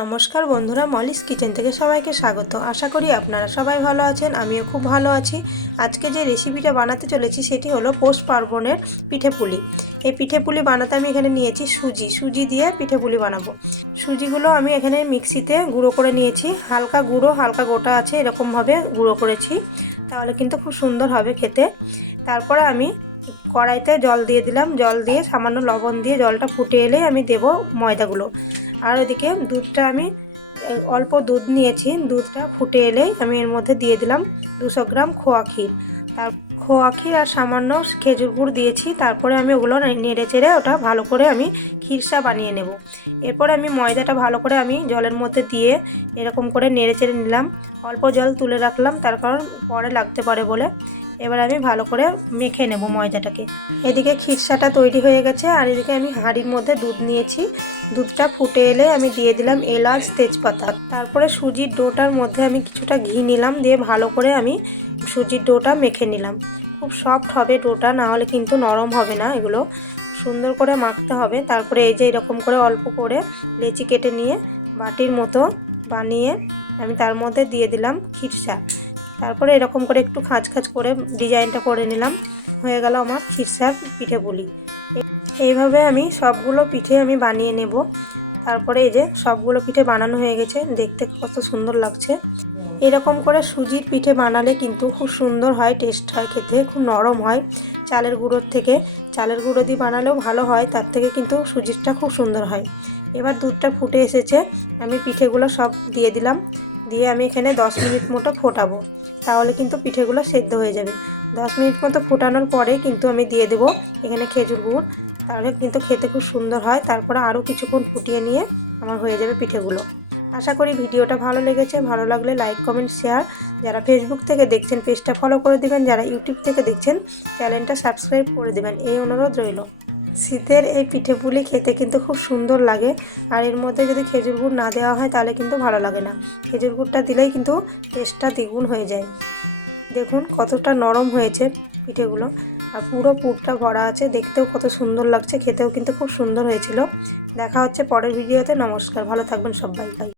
নমস্কার বন্ধুরা, Molly's kitchen থেকে সবাইকে স্বাগত। আশা করি আপনারা সবাই ভালো আছেন, আমিও খুব ভালো আছি। আজকে যে রেসিপিটা বানাতে চলেছি সেটি হলো পৌষ পার্বণের পিঠেপুলি। এই পিঠেপুলি বানাতে আমি এখানে নিয়েছি সুজি দিয়ে পিঠেপুলি বানাবো। সুজিগুলো আমি এখানে মিক্সিতে গুঁড়ো করে নিয়েছি, হালকা গুঁড়ো হালকা গোটা আছে, এরকমভাবে গুঁড়ো করেছি, তাহলে কিন্তু খুব সুন্দর হবে খেতে। তারপরে আমি কড়াইতে জল দিয়ে দিলাম, জল দিয়ে সামান্য লবণ দিয়ে জলটা ফুটে এলেই আমি দেব ময়দাগুলো। আর ওদিকে দুধটা আমি অল্প দুধ নিয়েছি, দুধটা ফুটে এলেই আমি এর মধ্যে দিয়ে দিলাম 200 গ্রাম খোয়া ক্ষীর। তার খোয়া ক্ষীর আর সামান্য খেজুর গুড় দিয়েছি। তারপরে আমি ওগুলো নেড়ে চেড়ে ওটা ভালো করে আমি ক্ষীরসা বানিয়ে নেব। এরপরে আমি ময়দাটা ভালো করে আমি জলের মধ্যে দিয়ে এরকম করে নেড়ে চেড়ে নিলাম। অল্প জল তুলে রাখলাম, তার কারণ পরে লাগতে পারে বলে। এবার আমি ভালো করে মেখে নেব ময়দাটাকে। এদিকে ক্ষীরসাটা তৈরি হয়ে গেছে, আর এদিকে আমি হাঁড়ির মধ্যে দুধ নিয়েছি। দুধটা ফুটে এলে আমি দিয়ে দিলাম এলাচ তেজপাতা। তারপরে সুজির ডোটার মধ্যে আমি কিছুটা ঘি নিলাম, দিয়ে ভালো করে আমি সুজির ডোটা মেখে নিলাম। খুব সফট হবে ডোটা, না হলে কিন্তু নরম হবে না। এগুলো সুন্দর করে মাখতে হবে। তারপরে এই যে এরকম করে অল্প করে লেচি কেটে নিয়ে বাটির মতো বানিয়ে আমি তার মধ্যে দিয়ে দিলাম ক্ষীরসা। তারপরে এরকম করে একটু খাঁজ করে ডিজাইনটা করে নিলাম। হয়ে গেল আমার ক্ষীরসার পিঠেপুলি। এইভাবে আমি সবগুলো পিঠে আমি বানিয়ে নেব। তারপরে এই যে সবগুলো পিঠে বানানো হয়ে গেছে, দেখতে কত সুন্দর লাগছে। এরকম করে সুজির পিঠে বানালে কিন্তু খুব সুন্দর হয়, টেস্ট হয়, খেতে খুব নরম হয়। চালের গুঁড়োর থেকে, চালের গুঁড়ো দিয়ে বানালেও ভালো হয়, তার থেকে কিন্তু সুজিরটা খুব সুন্দর হয়। এবার দুধটা ফুটে এসেছে, আমি পিঠেগুলো সব দিয়ে দিলাম। দিয়ে আমি এখানে 10 মিনিট মতো ফোটাবো, তাহলে কিন্তু পিঠেগুলো সেদ্ধ হয়ে যাবে। 10 মিনিট মতো ফোটানোর পরে কিন্তু আমি দিয়ে দেবো এখানে খেজুর গুড়, তাহলে কিন্তু খেতে খুব সুন্দর হয়। তারপরে আরও কিছুক্ষণ ফুটিয়ে নিয়ে আমার হয়ে যাবে পিঠেগুলো। আশা করি ভিডিওটা ভালো লেগেছে। ভালো লাগলে লাইক কমেন্ট শেয়ার। যারা ফেসবুক থেকে দেখছেন পেজটা ফলো করে দিবেন, যারা ইউটিউব থেকে দেখছেন চ্যানেলটা সাবস্ক্রাইব করে দেবেন, এই অনুরোধ রইল। শীতের এই পিঠেপুলি খেতে কিন্তু খুব সুন্দর লাগে, আর এর মধ্যে যদি খেজুর গুড় না দেওয়া হয় তাহলে কিন্তু ভালো লাগে না। খেজুর গুড়টা দিলেই কিন্তু টেস্টটা দ্বিগুণ হয়ে যায়। দেখুন কতটা নরম হয়েছে পিঠেগুলো, আর পুরো পুরটা ভরা আছে, দেখতেও কত সুন্দর লাগছে, খেতেও কিন্তু খুব সুন্দর হয়েছিল। দেখা হচ্ছে পরের ভিডিওতে। নমস্কার, ভালো থাকবেন সবাই।